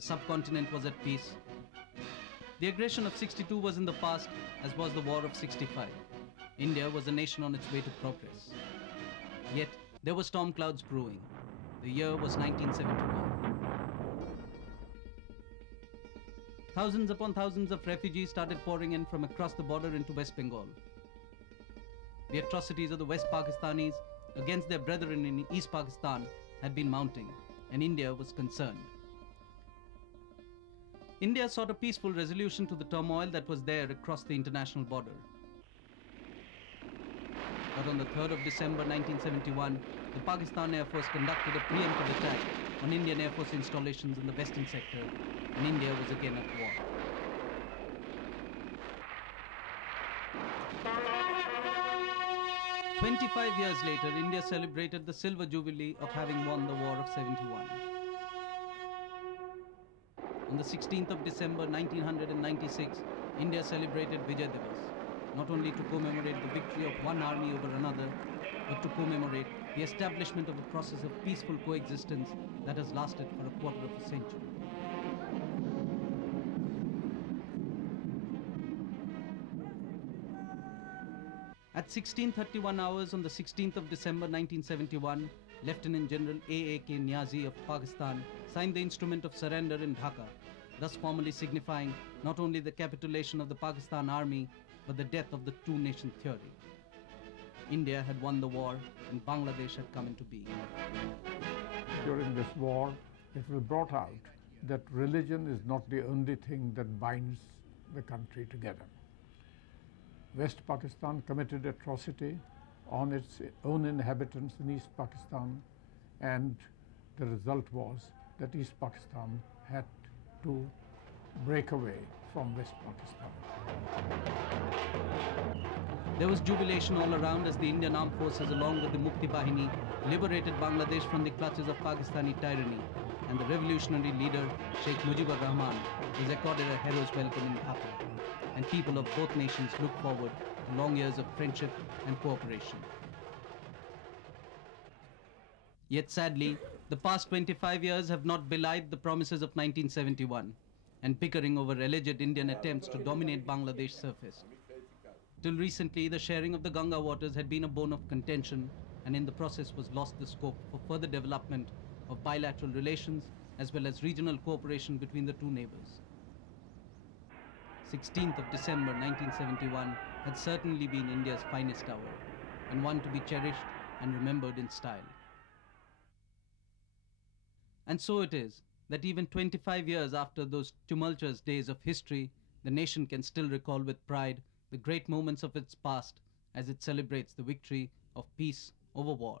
The subcontinent was at peace. The aggression of 62 was in the past, as was the war of 65. India was a nation on its way to progress. Yet, there were storm clouds brewing. The year was 1971. Thousands upon thousands of refugees started pouring in from across the border into West Bengal. The atrocities of the West Pakistanis against their brethren in East Pakistan had been mounting, and India was concerned. India sought a peaceful resolution to the turmoil that was there across the international border. But on the 3rd of December 1971, the Pakistan Air Force conducted a preemptive attack on Indian Air Force installations in the western sector, and India was again at war. "25 years later, India celebrated the silver jubilee of having won the War of 71. On the 16th of December 1996, India celebrated Vijay Diwas, not only to commemorate the victory of one army over another, but to commemorate the establishment of a process of peaceful coexistence that has lasted for a quarter of a century. At 16:31 hours on the 16th of December 1971, Lieutenant General A.A.K. Niazi of Pakistan signed the instrument of surrender in Dhaka, thus formally signifying not only the capitulation of the Pakistan army, but the death of the two-nation theory. India had won the war and Bangladesh had come into being. During this war, it was brought out that religion is not the only thing that binds the country together. West Pakistan committed atrocity on its own inhabitants in East Pakistan, and the result was that East Pakistan had to break away from West Pakistan. There was jubilation all around as the Indian Armed Forces, along with the Mukti Bahini, liberated Bangladesh from the clutches of Pakistani tyranny, and the revolutionary leader, Sheikh Mujibur Rahman, was accorded a hero's welcome in Dhaka, and people of both nations looked forward to long years of friendship and cooperation. Yet sadly, the past 25 years have not belied the promises of 1971, and bickering over alleged Indian attempts to dominate Bangladesh surfaced. Till recently, the sharing of the Ganga waters had been a bone of contention, and in the process was lost the scope for further development of bilateral relations as well as regional cooperation between the two neighbors. 16th of December 1971 had certainly been India's finest hour, and one to be cherished and remembered in style. And so it is that even 25 years after those tumultuous days of history, the nation can still recall with pride the great moments of its past as it celebrates the victory of peace over war.